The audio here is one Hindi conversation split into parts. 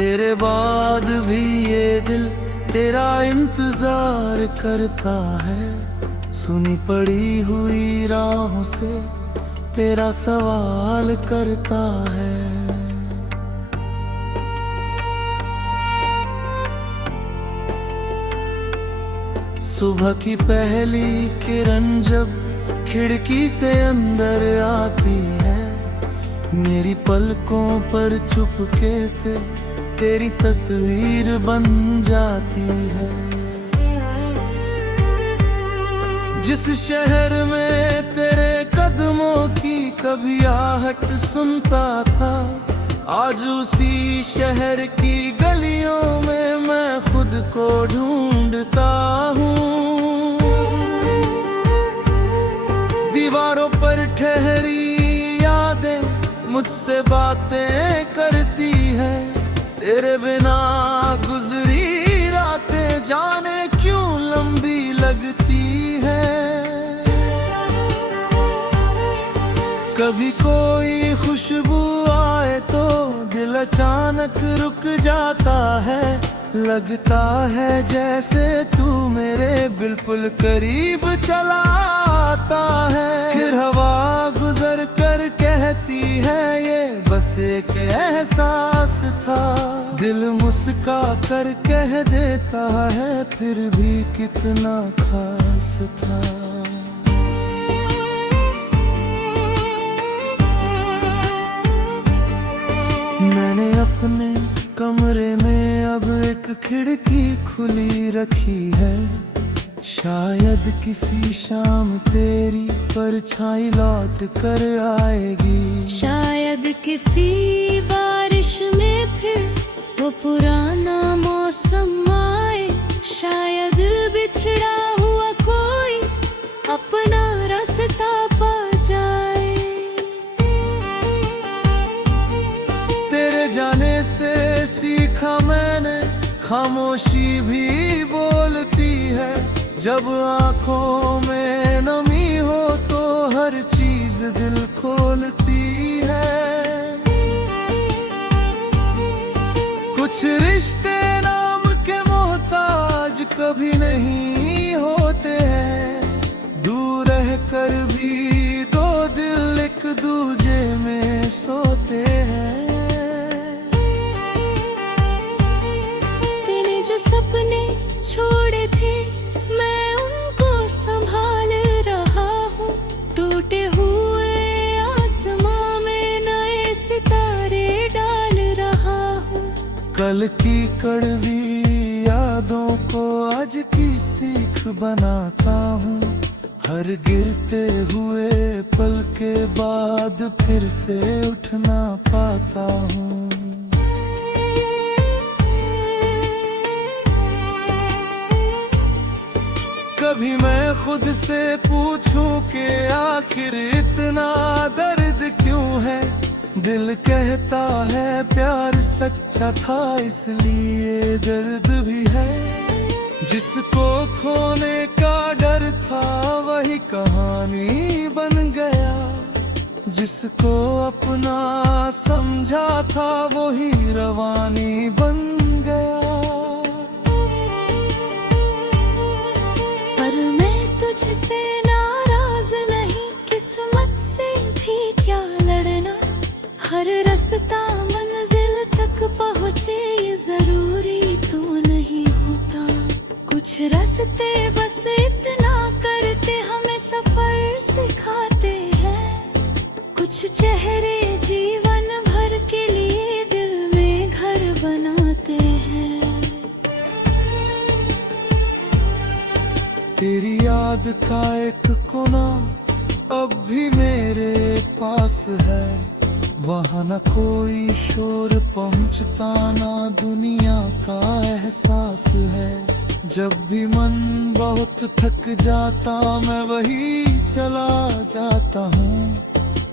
तेरे बाद भी ये दिल तेरा इंतजार करता है। सुनी पड़ी हुई राहों से तेरा सवाल करता है। सुबह की पहली किरण जब खिड़की से अंदर आती है, मेरी पलकों पर चुपके से तेरी तस्वीर बन जाती है। जिस शहर में तेरे कदमों की कभी आहट सुनता था, आज उसी शहर की गलियों में मैं खुद को ढूंढता हूँ। दीवारों पर ठहरी यादें मुझसे बातें करती है। तेरे बिना गुजरी रातें जाने क्यों लंबी लगती है। कभी कोई खुशबू आए तो दिल अचानक रुक जाता है। लगता है जैसे तू मेरे बिल्कुल करीब चला आता है। फिर हवा गुजर कर कहती है ये बस एक एहसास था। दिल मुस्का कर कह देता है फिर भी कितना खास था। मैंने अपने कमरे में अब एक खिड़की खुली रखी है। शायद किसी शाम तेरी परछाई लौट कर आएगी। शायद किसी बारिश में फिर वो पुराना मौसम आए। शायद बिछड़ा हुआ कोई अपना रास्ता पा जाए। तेरे जाने से सीखा मैंने खामोशी भी बोलती है। जब आंखों में नमी हो तो हर चीज दिल खोलती है। कुछ रिश्ते नाम के मोहताज कभी नहीं होते हैं। दूर रह कर भी दो दिल एक दूजे में सोते हैं। तेने जो सपने छोड़े थे मैं उनको संभाल रहा हूँ। टूटे हुए आसमां में नए सितारे डाल रहा हूँ। कल की कड़वी यादों को आज की सीख बनाता हूँ। हर गिरते हुए पल के बाद फिर से उठना पाता हूँ। कभी मैं खुद से पूछूं कि आखिर इतना दर्द क्यों है। दिल कहता है प्यार सच्चा था इसलिए दर्द भी है। जिसको खोने का डर था वही कहानी बन गया। जिसको अपना समझा था वही रवानी बन गया। पर मैं तुझसे नाराज नहीं, किस्मत से भी क्या लड़ना। हर रास्ता मंजिल तक पहुँचे ये जरूरी तो नहीं होता। कुछ रास्ते बस इतना करते हमें सफर सिखाते हैं। कुछ चेहरे जीवन भर के लिए दिल में घर बनाते हैं। तेरी याद का एक कोना अब भी मेरे पास है। वहाँ न कोई शोर पहुँचता ना दुनिया का एहसास है। जब भी मन बहुत थक जाता मैं वही चला जाता हूँ।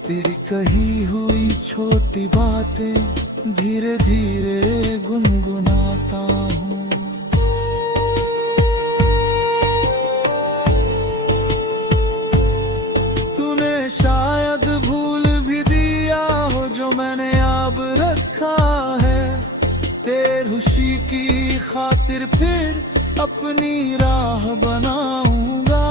तेरी कही हुई छोटी बातें धीरे धीरे गुनगुनाता हूँ। तूने शायद भूल भी दिया हो जो मैंने अब रखा है। फिर अपनी राह बनाऊंगा।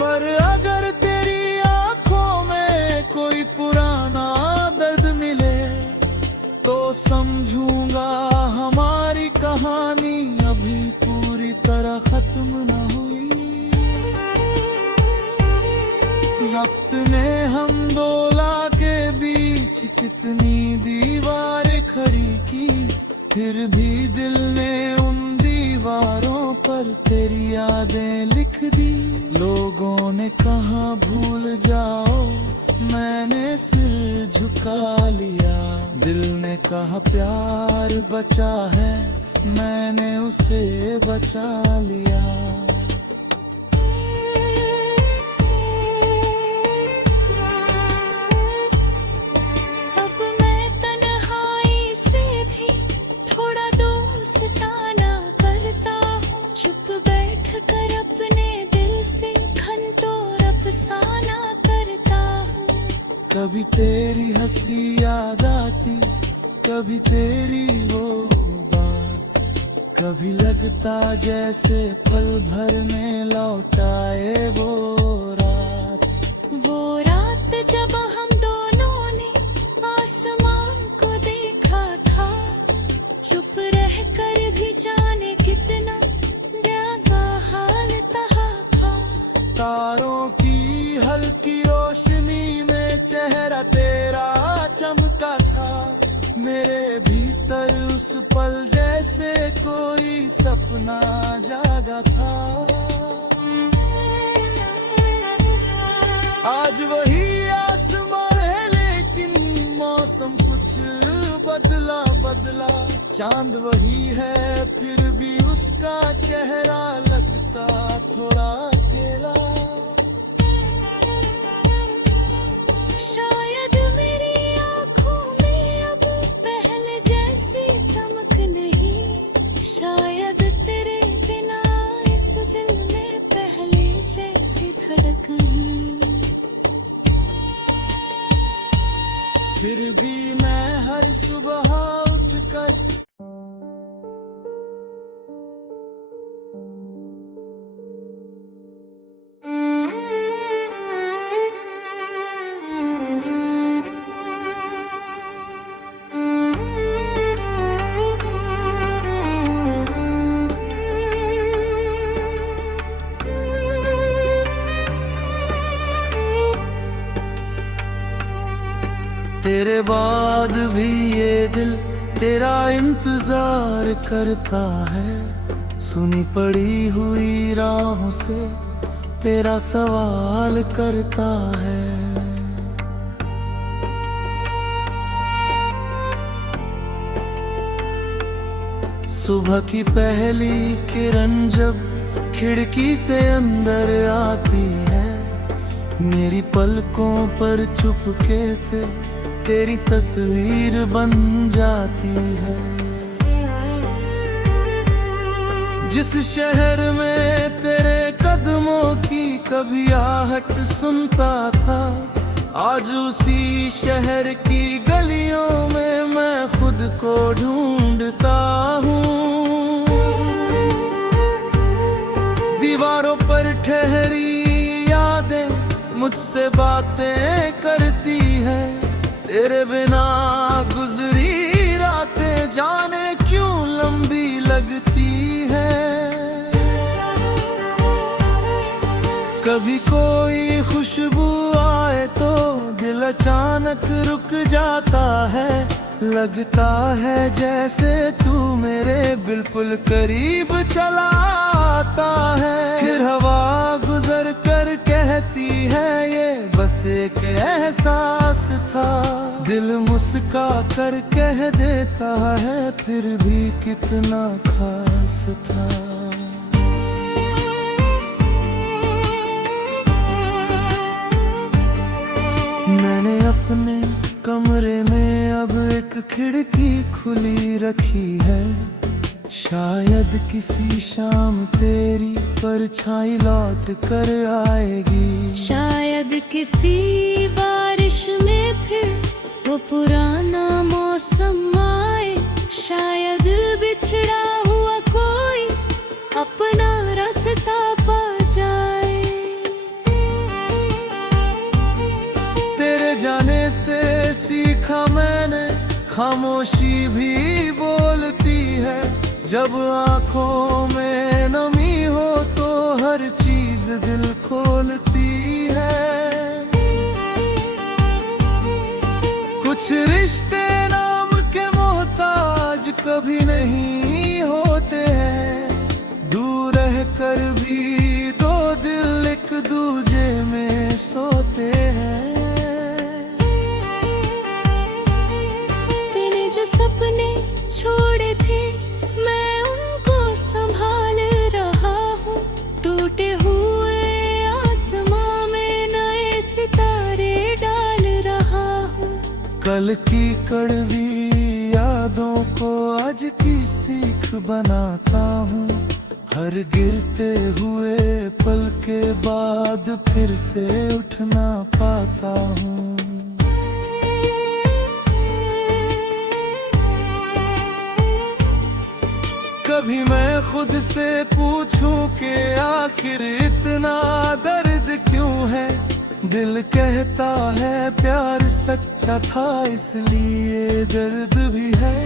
पर अगर तेरी आंखों में कोई पुराना दर्द मिले तो समझूंगा हमारी कहानी अभी पूरी तरह खत्म न हुई। वक्त ने हम दोला के बीच कितनी दीवारें खड़ी की, फिर भी दिल ने उन दीवारों पर तेरी यादें लिख दी। लोगों ने कहा भूल जाओ, मैंने सिर झुका लिया। दिल ने कहा प्यार बचा है, मैंने उसे बचा लिया। अब मैं तन्हाई से भी थोड़ा दोस्ताना करता हूँ। चुप बैठ कर अपने दिल से घंटों अफसाना करता हूँ। कभी तेरी हंसी याद आती, कभी तेरी वो बात, कभी लगता जैसे पल भर में लौटाए वो रात। वो रात जब हम दोनों ने आसमान को देखा था, चुप रह कर भी जाने कितना प्यारा हाल तहा था। तारों की हल्की रोशनी में चेहरा तेरा चमका था। मेरे भीतर उस पल जैसे कोई सपना जागा था। आज वही आसमां है लेकिन मौसम कुछ बदला बदला। चांद वही है फिर भी उसका चेहरा लगता थोड़ा अकेला। शायद मेरी आँखों में अब पहले जैसी चमक नहीं, शायद तेरे बिना इस दिल में पहले जैसी धड़कन नहीं। फिर भी मैं हर सुबह उठकर तेरे बाद भी ये दिल तेरा इंतजार करता है। सुनी पड़ी हुई राहों से तेरा सवाल करता है। सुबह की पहली किरण जब खिड़की से अंदर आती है, मेरी पलकों पर चुपके से तेरी तस्वीर बन जाती है। जिस शहर में तेरे कदमों की कभी आहट सुनता था, आज उसी शहर की गलियों में मैं खुद को ढूंढता हूँ। दीवारों पर ठहरी यादें मुझसे बातें करती है। तेरे बिना गुजरी रातें जाने क्यों लंबी लगती है। कभी कोई खुशबू आए तो दिल अचानक रुक जाता है। लगता है जैसे तू मेरे बिल्कुल करीब चला आता है। फिर हवा गुजर कर कहती है ये बस एक एहसास था। दिल मुस्का कर कह देता है फिर भी कितना खास था। मैंने अपने कमरे में अब एक खिड़की खुली रखी है। शायद किसी शाम तेरी परछाई लौट कर आएगी। शायद किसी बारिश में फिर वो पुराना मौसम शायद बिछड़ा हुआ कोई अपना रास्ता पा जाए। तेरे जाने से सीखा मैंने खामोशी भी बोलती है। जब आंखों में नमी हो तो हर चीज दिल खोलती है। कुछ रिश्ते नाम के मोहताज कभी नहीं होते हैं। दूर रह कर भी दो दिल एक दूजे में सोते हैं। तूने जो सपने छोड़े थे मैं उनको संभाल रहा हूँ। टूटे हुए आसमां में नए सितारे डाल रहा हूँ। कल की कड़वी यादों को आज की सीख बनाता हूँ। हर गिरते हुए पल के बाद फिर से उठना पाता हूँ। कभी मैं खुद से पूछूं कि आखिर इतना दर्द क्यों है। दिल कहता है प्यार सच्चा था इसलिए दर्द भी है।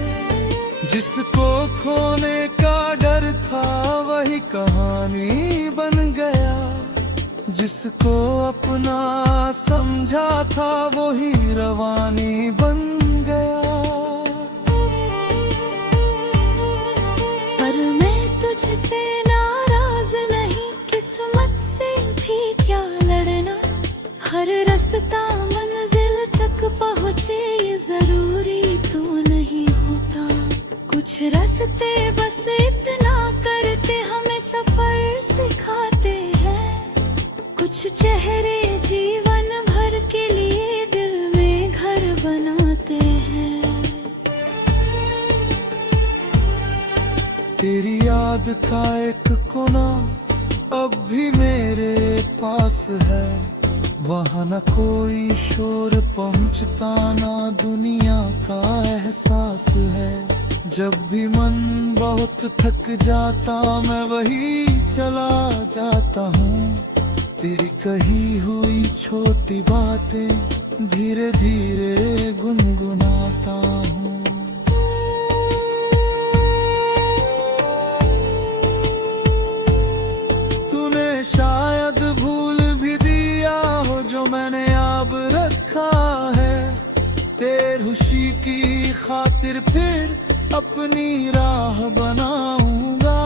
जिसको खोने का डर था वही कहानी बन गया। जिसको अपना समझा था वही रवानी बन गया। पर मैं तुझसे नाराज नहीं, किस्मत से भी क्या लड़ना। हर रास्ता मंजिल तक पहुँचे ये जरूरी तो नहीं होता। कुछ रास्ते बस इतना करते हमें सफर सिखाते हैं। कुछ चेहरे जीवन भर के लिए दिल में घर बनाते हैं। तेरी याद का एक कोना अब भी मेरे पास है। वहाँ न कोई शोर पहुँचता ना दुनिया का एहसास है। जब भी मन बहुत थक जाता मैं वही चला जाता हूँ। तेरी कही हुई छोटी बातें धीरे धीरे गुनगुनाता हूँ। तूने शायद भूल भी दिया हो जो मैंने अब रखा है। तेरी खुशी की खातिर फिर अपनी राह बनाऊंगा।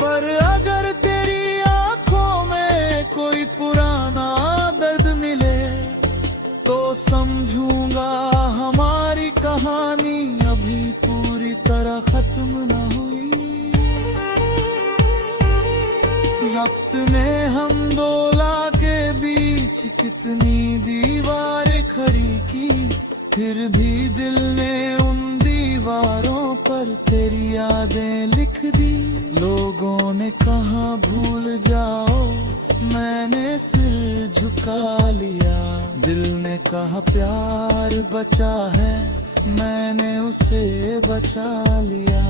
पर अगर तेरी आंखों में कोई पुराना दर्द मिले तो समझूंगा हमारी कहानी अभी पूरी तरह खत्म न हुई। वक्त ने हम दो के बीच कितनी दीवारें खड़ी की। फिर भी दिल ने उन दीवारों पर तेरी यादें लिख दी। लोगों ने कहा भूल जाओ, मैंने सिर झुका लिया। दिल ने कहा प्यार बचा है, मैंने उसे बचा लिया।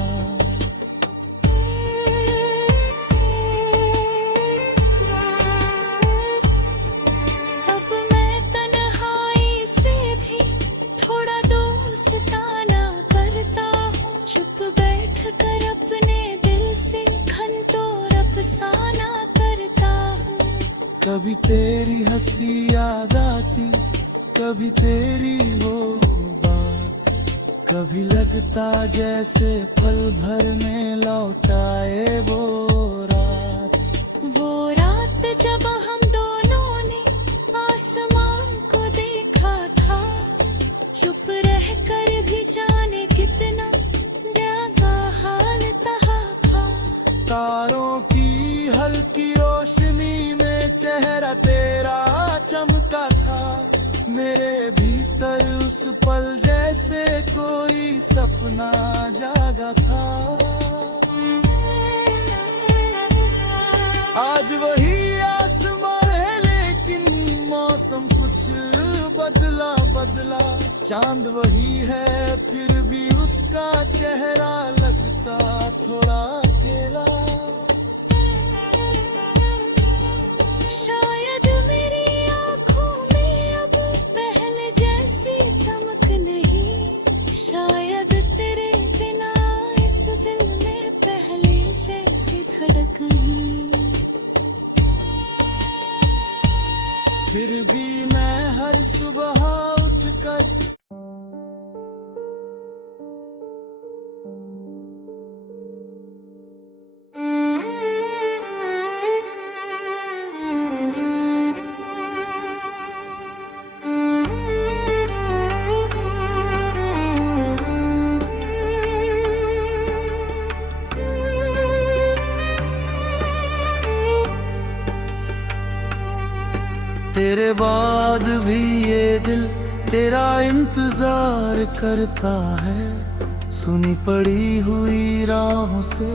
कभी तेरी हंसी याद आती, कभी तेरी वो बात। कभी लगता जैसे पल भर में लौटाए वो रात। वो रात जब हम दोनों ने आसमान को देखा था। चुप रह कर भी जाने कितना डगा हाल तहा था। तारों की हल्की रोशनी में चेहरा तेरा चमका था। मेरे भीतर उस पल जैसे कोई सपना जागा था। आज वही आसमां है लेकिन मौसम कुछ बदला बदला। चांद वही है फिर भी उसका चेहरा लगता थोड़ा अकेला। शायद मेरी आंखों में अब पहले जैसी चमक नहीं, शायद तेरे बिना इस दिल में पहले जैसी धड़क नहीं। फिर भी मैं हर सुबह उठकर तेरे बाद भी ये दिल तेरा इंतजार करता है। सुनी पड़ी हुई राहों से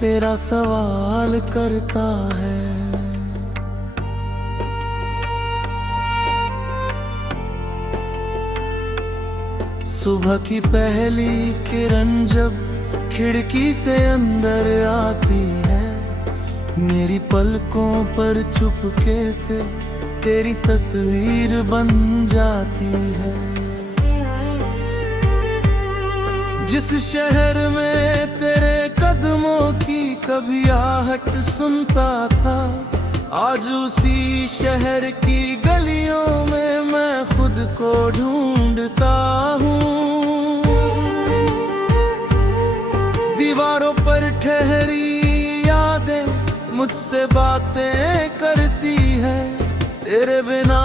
तेरा सवाल करता है। सुबह की पहली किरण जब खिड़की से अंदर आती है, मेरी पलकों पर चुपके से तेरी तस्वीर बन जाती है। जिस शहर में तेरे कदमों की कभी आहट सुनता था, आज उसी शहर की गलियों में मैं खुद को ढूंढता हूँ। दीवारों पर ठहरी यादें मुझसे बातें करती है। तेरे बिना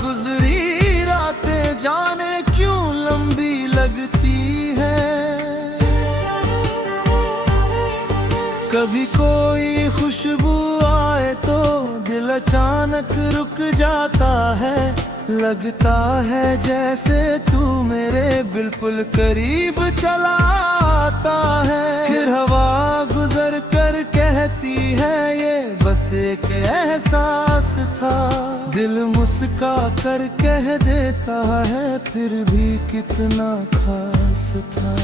गुजरी रातें जाने क्यों लंबी लगती है। कभी कोई खुशबू आए तो दिल अचानक रुक जाता है। लगता है जैसे तू मेरे बिल्कुल करीब चला आता है। फिर हवा गुजर कर कहती है ये बस एक एहसास था। दिल मुस्का कर कह देता है फिर भी कितना खास था।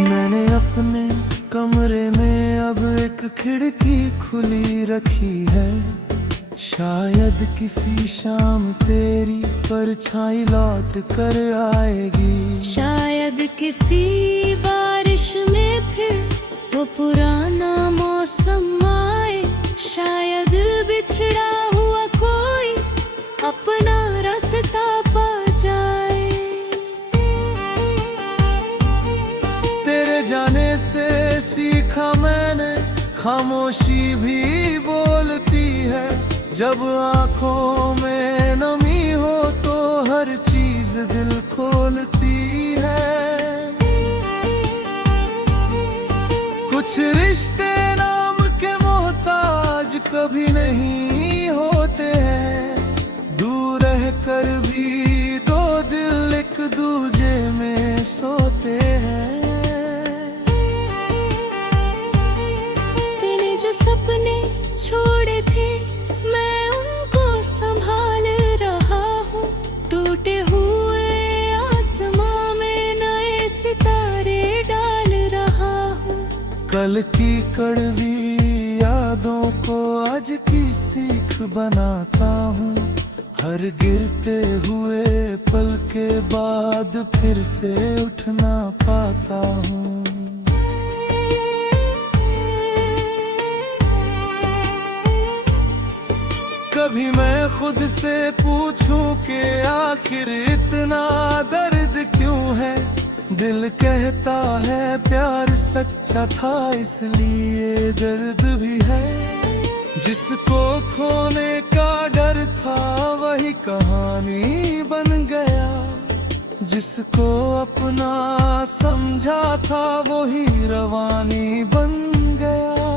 मैंने अपने कमरे में अब एक खिड़की खुली रखी है। शायद किसी शाम तेरी परछाई लौट कर आएगी। शायद किसी बारिश में फिर वो पुराना मौसम आए। शायद बिछड़ा हुआ कोई अपना रास्ता पा जाए। तेरे जाने से सीखा मैंने खामोशी भी बोलती है। जब आंखों में नमी हो तो हर चीज दिल खोलती है। कुछ रिश्ते नाम के मोहताज कभी नहीं होते हैं। दूर रह कर भी दो दिल एक दूजे में सोते हैं। तूने जो सपने छोड़े थे मैं उनको संभाल रहा हूँ। टूटे हुए आसमां में नए सितारे डाल रहा हूँ। कल की कड़वी यादों को आज की सीख बनाता हूँ। हर गिरते हुए पल के बाद फिर से उठना पाता हूँ। कभी मैं खुद से पूछूं कि आखिर इतना दर्द क्यों है। दिल कहता है प्यार सच्चा था इसलिए दर्द भी है। जिसको खोने का डर था वही कहानी बन गया। जिसको अपना समझा था वही रवानी बन गया।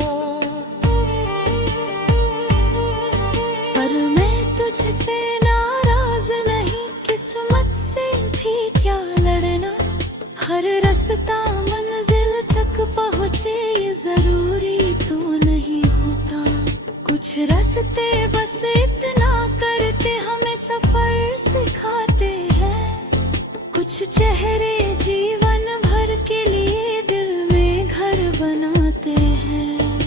पर मैं तुझसे नाराज नहीं, किस्मत से भी क्या लड़ना। हर रास्ता मंजिल तक पहुँचे ये जरूरी तो नहीं होता। कुछ रास्ते बस इतना करके हमें सफर सिखाते हैं, कुछ चेहरे जीवन भर के लिए दिल में घर बनाते हैं।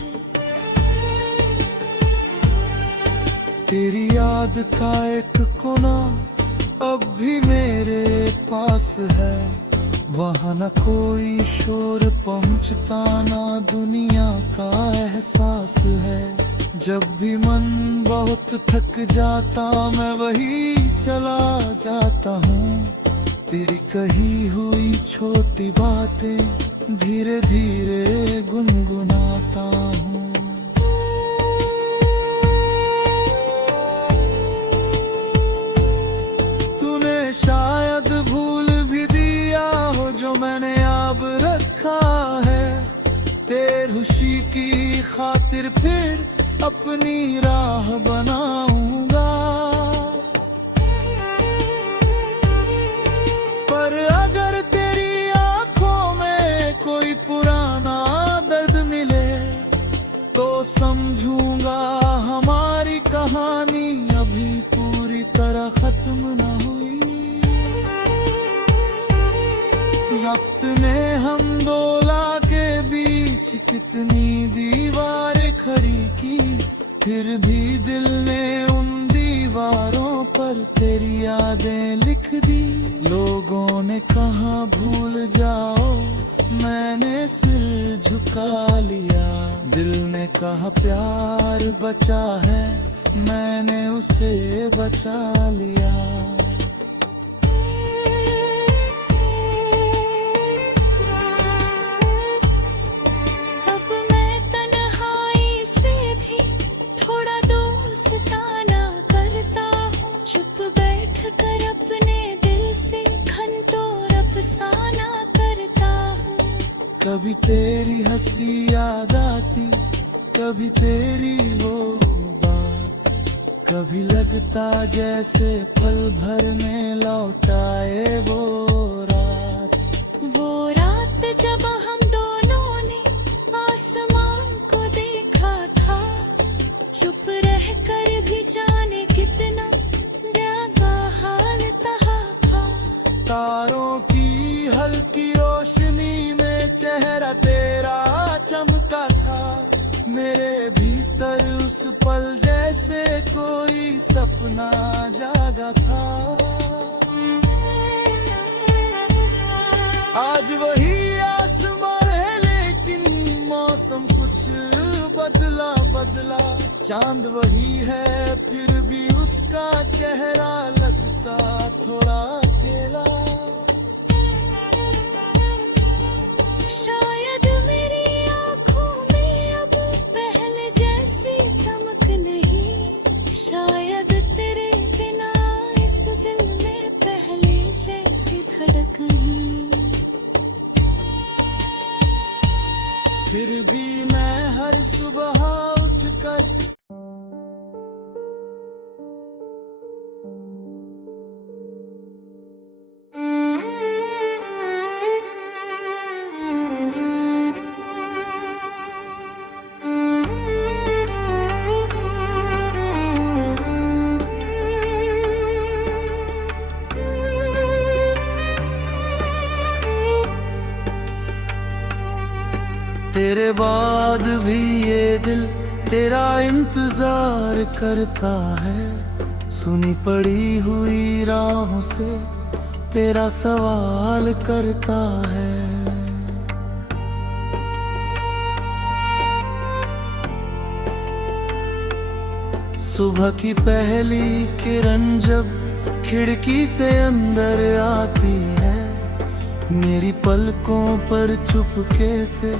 तेरी याद का एक कोना अब भी मेरे पास है, वहाँ न कोई शोर पहुँचता ना दुनिया का एहसास है। जब भी मन बहुत थक जाता मैं वही चला जाता हूँ, तेरी कही हुई छोटी बातें धीरे धीरे गुनगुनाता हूँ। तूने शायद भूल भी दिया हो जो मैंने अब रखा है, तेरी खुशी की खातिर फिर अपनी राह बनाऊंगा। पर अगर तेरी आंखों में कोई पुराना दर्द मिले तो समझूंगा हमारी कहानी अभी पूरी तरह खत्म ना हुई। वक्त ने हम दो के बीच कितनी दीवारें खड़ी की, फिर भी दिल ने उन दीवारों पर तेरी यादें लिख दी। लोगों ने कहा भूल जाओ, मैंने सिर झुका लिया। दिल ने कहा प्यार बचा है, मैंने उसे बचा लिया। कभी तेरी हंसी याद आती, कभी तेरी वो बात, कभी लगता जैसे पल भर में लौट आए वो रात। वो रात जब हम दोनों ने आसमान को देखा था, चुप रह कर भी जाने कितना डगा हाल तहा था। तारों की हल्की रोशनी में चेहरा तेरा चमका था, मेरे भीतर उस पल जैसे कोई सपना जागा था। आज वही आसमां है लेकिन मौसम कुछ बदला बदला। चांद वही है फिर भी उसका चेहरा लगता थोड़ा अकेला। शायद मेरी आँखों में अब पहले जैसी चमक नहीं, शायद तेरे बिना इस दिल में पहले जैसी धड़क नहीं। फिर भी मैं हर सुबह उठकर तेरे बाद भी ये दिल तेरा इंतजार करता है। सुनी पड़ी हुई राहों से तेरा सवाल करता है। सुबह की पहली किरण जब खिड़की से अंदर आती है, मेरी पलकों पर चुपके से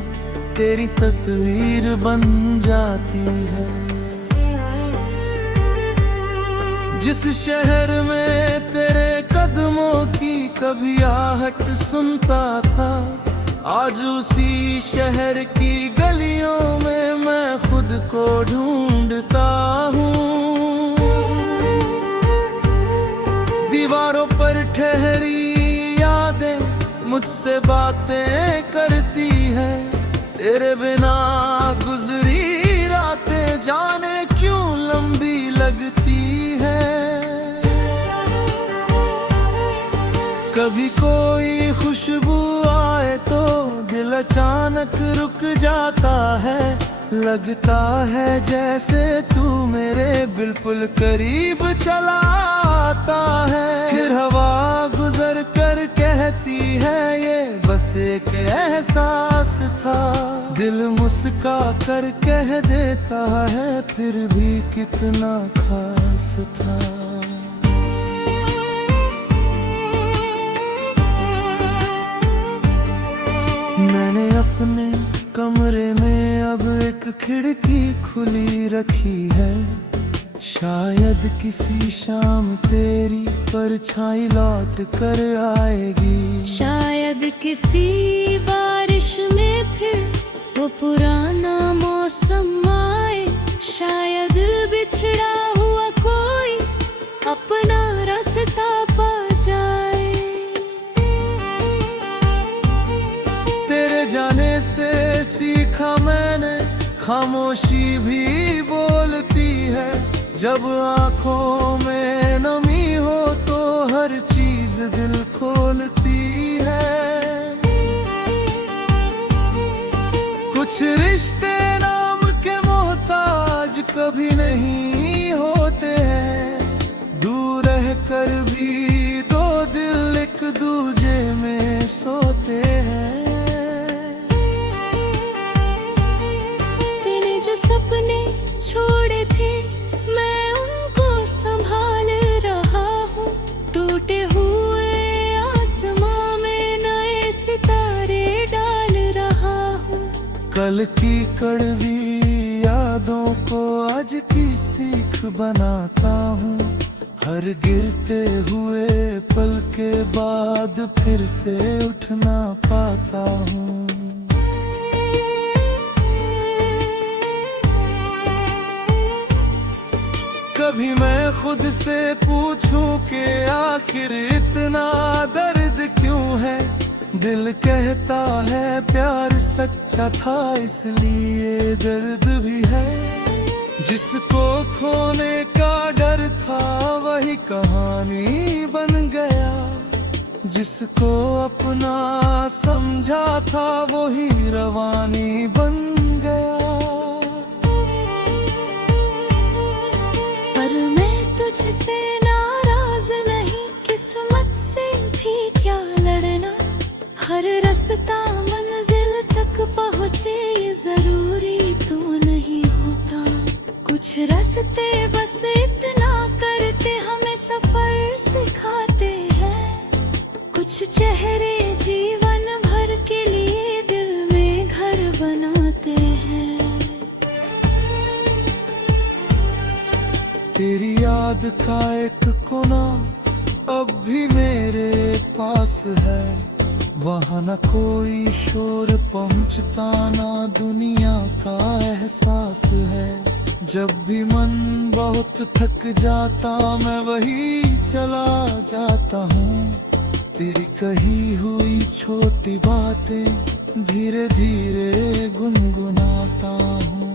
तेरी तस्वीर बन जाती है। जिस शहर में तेरे कदमों की कभी आहट सुनता था, आज उसी शहर की गलियों में मैं खुद को ढूंढता हूँ। दीवारों पर ठहरी यादें मुझसे बातें करती है। तेरे बिना गुजरी रातें जाने क्यों कभी कोई खुशबू आए तो दिल अचानक रुक जाता है, लगता है जैसे तू मेरे बिल्कुल करीब चला आता है। फिर हवा गुजर कर कहती है ये बस एक एहसास था, दिल मुस्का कर कह देता है फिर भी कितना खास था। मैंने अपने कमरे में अब एक खिड़की खुली रखी है, शायद किसी शाम तेरी परछाई लौट कर आएगी। शायद किसी बारिश में फिर वो पुराना मौसम आए, शायद बिछड़ा हुआ कोई अपना रास्ता पा जाए। तेरे जाने से सीखा मैंने खामोशी भी बोलती है, जब आंखों में नमी हो तो हर चीज दिल खोलती है। कुछ रिश्ते नाम के मोहताज कभी नहीं होते हैं, दूर रह कर भी दो दिल एक दूजे में सोते हैं। तूने जो सपने छोड़े थे मैं उनको संभाल रहा हूँ, टूटे हुए आसमां में नए सितारे डाल रहा हूँ। कल की कड़वी यादों को आज की सीख बनाता हूँ, हर गिरते हुए पल के बाद फिर से उठना पाता हूँ। कभी मैं खुद से पूछूं कि आखिर इतना दर्द क्यों है, दिल कहता है प्यार सच्चा था इसलिए दर्द भी है। जिसको खोने का डर था वही कहानी बन गया, जिसको अपना समझा था वही रवानी बन गया। पर मैं तुझसे नाराज नहीं, किस्मत से भी क्या लड़ना, हर रास्ता मंजिल तक पहुँचे ये जरूरी तो नहीं होता। कुछ रास्ते बस इतना करते हमें सफर सिखाते हैं, कुछ चेहरे जीवन भर के लिए दिल में घर बनाते हैं। तेरी याद का एक कोना अब भी मेरे पास है, वहाँ न कोई शोर पहुँचता ना दुनिया का एहसास है। जब भी मन बहुत थक जाता मैं वही चला जाता हूँ, तेरी कही हुई छोटी बातें धीरे धीरे गुनगुनाता हूँ।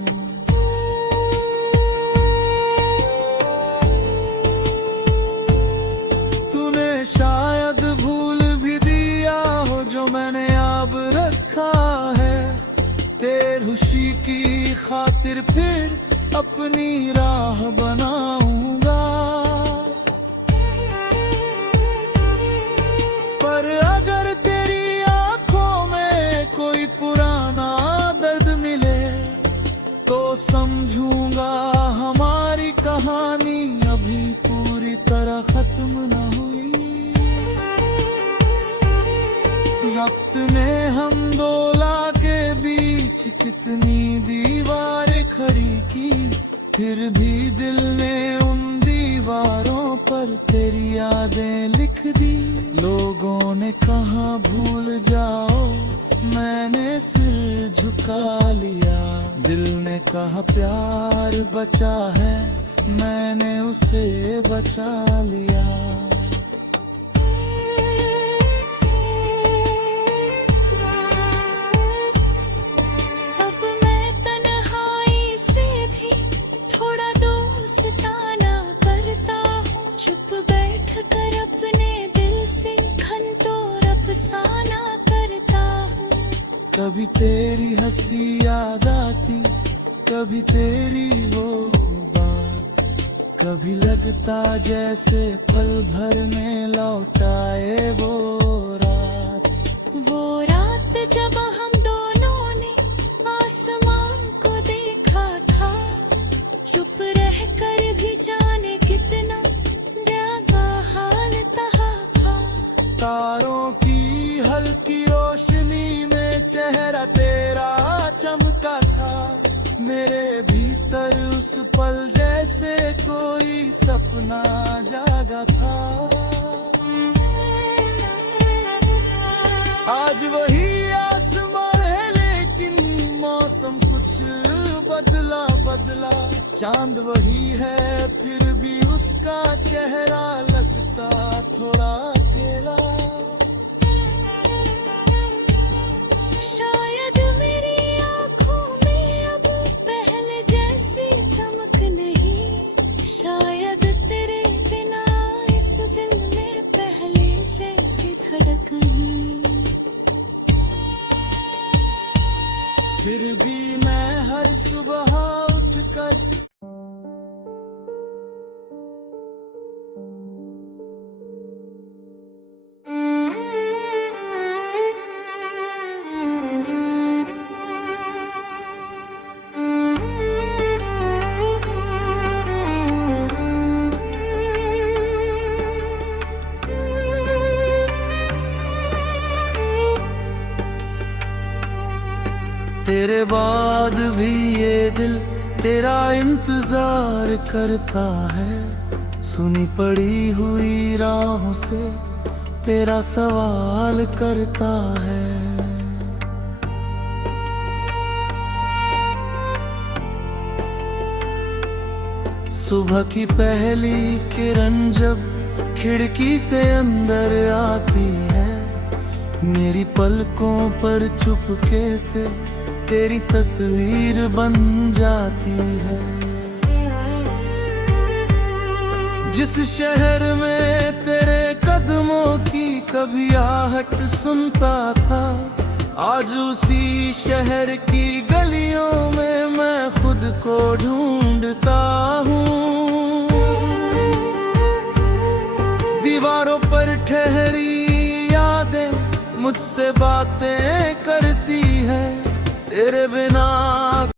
तूने शायद भूल भी दिया हो जो मैंने अब रखा है, तेरी खुशी की खातिर फिर अपनी राह बनाऊंगा। पर अगर तेरी आंखों में कोई पुराना दर्द मिले तो समझूंगा हमारी कहानी अभी पूरी तरह खत्म न हुई। वक्त ने हम दो के बीच कितनी दीवारें खड़ी की, फिर भी दिल ने उन दीवारों पर तेरी यादें लिख दी। लोगों ने कहा भूल जाओ, मैंने सिर झुका लिया। दिल ने कहा प्यार बचा है, मैंने उसे बचा लिया। चुप बैठ कर अपने दिल से घंटों कभी तेरी हंसी याद आती, कभी तेरी वो बात, कभी लगता जैसे पल भर में लौटाए वो रात। वो रात जब हम दोनों ने आसमान को देखा था, चुप रह कर भी जाने कितना प्यारा हाल तहा था। तारों की हल्की रोशनी में चेहरा तेरा चमका था, मेरे भीतर उस पल जैसे कोई सपना जागा था। आज वही आसमां है लेकिन मौसम कुछ बदला बदला, चांद वही है फिर भी उसका चेहरा लगता थोड़ा अकेला। शायद मेरी आँखों में अब पहले जैसी चमक नहीं, शायद तेरे बिना इस दिल में पहले जैसी धड़क नहीं। फिर भी मैं हर सुबह उठकर तेरे बाद भी ये दिल तेरा इंतजार करता है, सुनी पड़ी हुई राहों से तेरा सवाल करता है। सुबह की पहली किरण जब खिड़की से अंदर आती है, मेरी पलकों पर चुपके से तेरी तस्वीर बन जाती है। जिस शहर में तेरे कदमों की कभी आहट सुनता था, आज उसी शहर की गलियों में मैं खुद को ढूंढता हूँ। दीवारों पर ठहरी यादें मुझसे बातें करती है, तेरे बिना